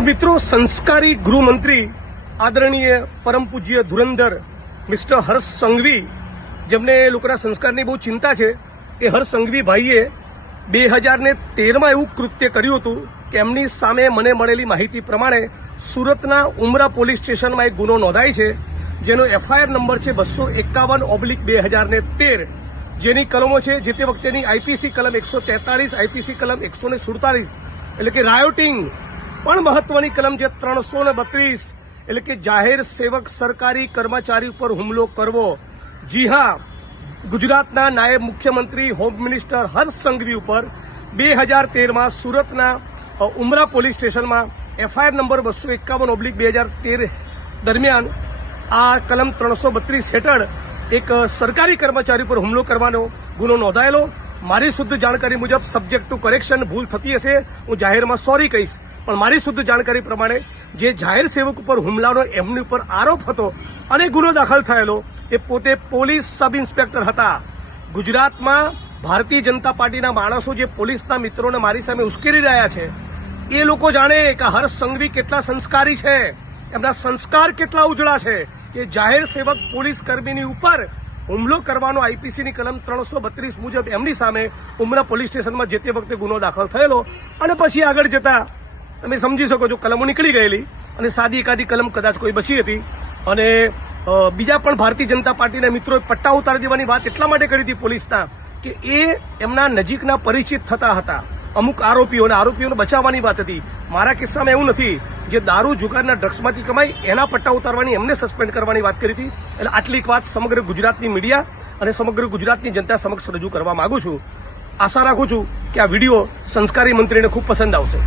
મિત્રો, સંસ્કારી ગૃહમંત્રી આદરણીય પરમ પૂજ્ય ધુરંધર મિસ્ટર હર્ષ સંઘવી, જેમને લોકોના સંસ્કારની બહુ ચિંતા છે, એ હર્ષ સંઘવી ભાઈએ 2013માં એવું કૃત્ય કર્યું હતું કે એમની સામે મને મળેલી માહિતી પ્રમાણે સુરતના ઉમરા પોલીસ સ્ટેશનમાં એક ગુનો નોંધાય છે, જેનો એફઆઈઆર નંબર છે 251/2013, જેની કલમો છે જે તે વખતેની આઈપીસી કલમ 143, આઈપીસી કલમ 147 એટલે કે રાયોટિંગ, પણ મહત્વની કલમ છે 332 એટલે કે જાહેર સેવક સરકારી કર્મચારી ઉપર હુમલો કરવો. જી હા, ગુજરાતના નાયબ મુખ્યમંત્રી હોમ મિનિસ્ટર હર્ષ સંઘવી ઉપર 2013માં સુરતના ઉમરા પોલીસ સ્ટેશનમાં એફઆઈઆર નંબર 251/2013 દરમિયાન આ કલમ 332 હેઠળ એક સરકારી કર્મચારી પર હુમલો કરવાનો ગુનો નોંધાયેલો. મારી શુદ્ધ જાણકારી મુજબ સબ્જેક્ટ ટુ કરેક્શન, ભૂલ થતી હશે, હું જાહેરમાં સોરી કહીશ, પણ મારી શુદ્ધ જાણકારી પ્રમાણે જે જાહેર સેવક ઉપર હુમલાનો એમની ઉપર આરોપ હતો અને ગુનો દાખલ થયેલો, એ પોતે પોલીસ સબ ઇન્સ્પેક્ટર હતા. ગુજરાતમાં ભારતીય જનતા પાર્ટીના માણસો જે પોલીસના મિત્રોને મારી સામે ઉશ્કેરી રહ્યા છે, એ લોકો જાણે કે હર્ષ સંઘવી કેટલા સંસ્કારી છે, એમના સંસ્કાર કેટલા ઉજળા છે કે જાહેર સેવક પોલીસ કર્મીની ઉપર હુમલો કરવાનો આઈપીસીની કલમ 332 મુજબ એમની સામે ઉમરા પોલીસ સ્ટેશનમાં જે તે વખતે ગુનો દાખલ થયેલો. અને પછી આગળ જતા તમે સમજી શકો છો, કલમો નીકળી ગયેલી અને સાદી એકાદી કલમ કદાચ કોઈ બચી હતી. અને બીજા પણ ભારતીય જનતા પાર્ટીના મિત્રોએ પટ્ટા ઉતારી દેવાની વાત એટલા માટે કરી હતી પોલીસના કે એ એમના નજીકના પરિચિત થતા હતા અમુક આરોપીઓને બચાવવાની વાત હતી. મારા કિસ્સામાં એવું નથી. જે દારૂ જુગારના ડ્રગ્સમાંથી કમાઈ એના પટ્ટા ઉતારવાની, એમને સસ્પેન્ડ કરવાની વાત કરી હતી. એટલે આટલી એક વાત સમગ્ર ગુજરાતની મીડિયા અને સમગ્ર ગુજરાતની જનતા સમક્ષ રજૂ કરવા માંગુ છું. આશા રાખું છું કે આ વિડીયો સંસ્કારી મંત્રીને ખૂબ પસંદ આવશે.